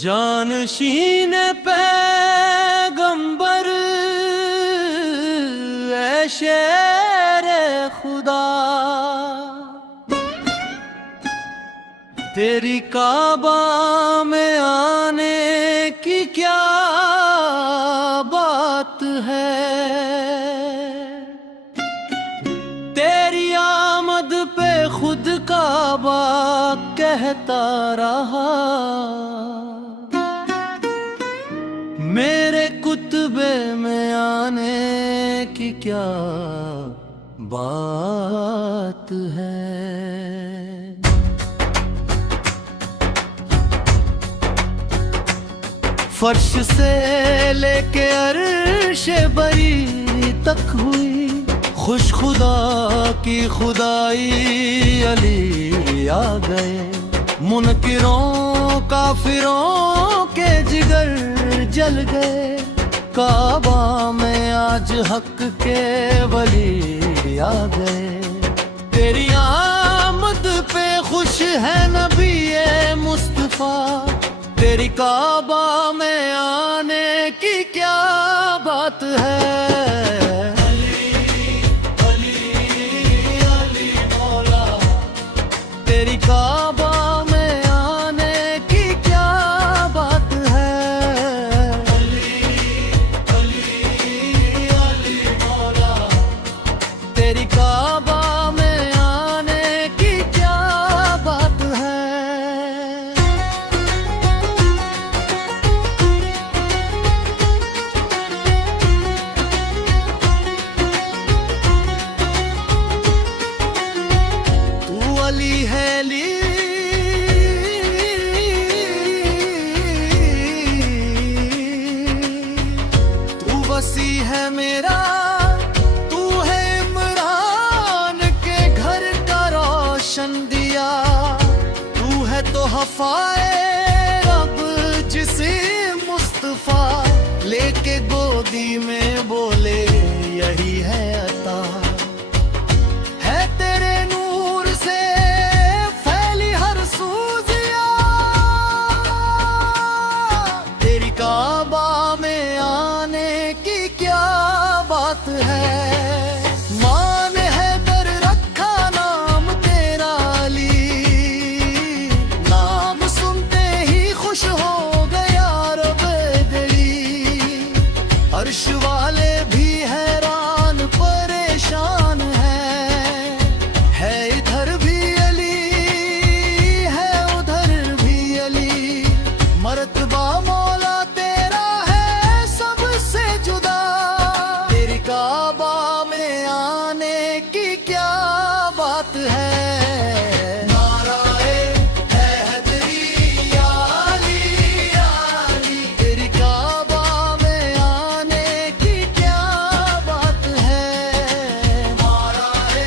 जानशीन पैगंबर ऐ शेर खुदा, तेरी काबा में आने की क्या बात है। तेरी आमद पे खुद काबा कहता रहा, मेरे कुतबे में आने की क्या बात है। फर्श से लेके अर्शे बरी तक हुई खुश खुदा की खुदाई, अली आ गए। मुनकिरों काफिरों के जिगर जल गए, काबा में आज हक के वली आ गए। तेरी आमद पे खुश है नबी मुस्तफा, तेरी काबा में आने की क्या बात है। अली अली अली मौला, तेरी काबा में आने की क्या बात है। अली अली अली मौला, तेरी काबा में आने की क्या बात है। अली है अली, तू वसी है मेरा, तू है इमरान के घर का रोशन दिया। तू है तो हफाए रब जिसे मुस्तफा, लेके गोदी में बोले यही है अता। काबा में आने की क्या बात है। मान है दर रखा नाम तेरा अली, नाम सुनते ही खुश हो गया रब दिली। अर्श वाले भी हैरान परेशान है इधर भी अली है उधर भी अली। मर्तबा मौला काबा में आने की क्या बात है। नाराए हैदरी या अली या अली, तेरी काबा में आने की क्या बात है। नाराए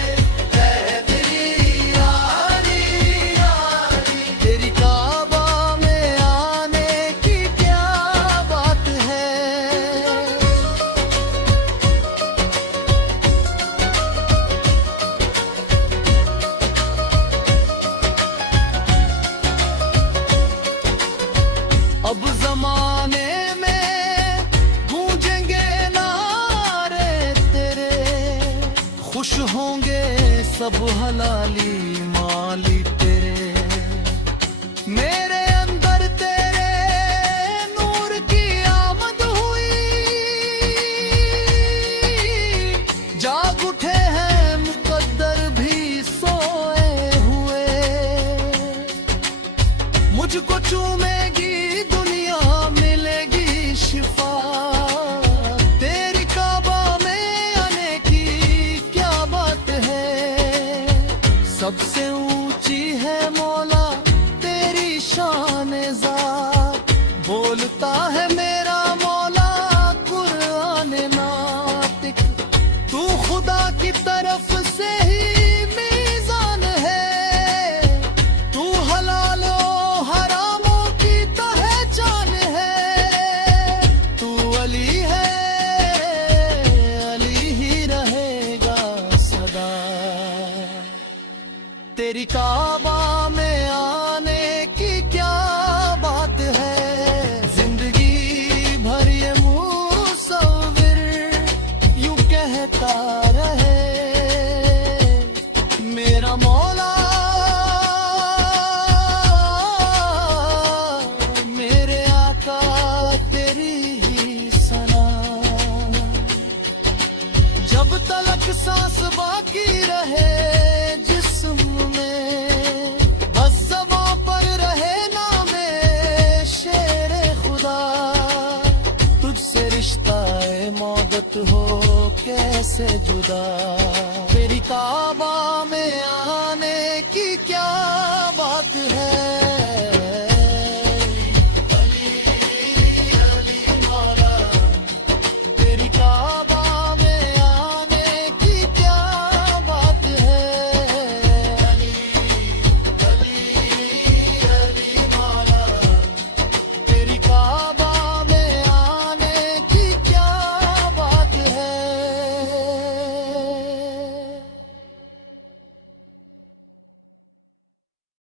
हैदरी या अली या अली, तेरी काबा में आने की क्या बात है। अब जमाने में गूंजेंगे नारे तेरे, खुश होंगे सब हलाली माली तेरे। मेरे अंदर तेरे नूर की आमद हुई, जाग उठे हैं मुकद्दर भी सोए हुए। मुझको चूमेगी शिफा, तेरी काबा में आने की क्या बात है। सबसे ऊंची तुझसे रिश्ता ए मोहब्बत हो कैसे जुदा। तेरी काबा में आने की क्या बात है,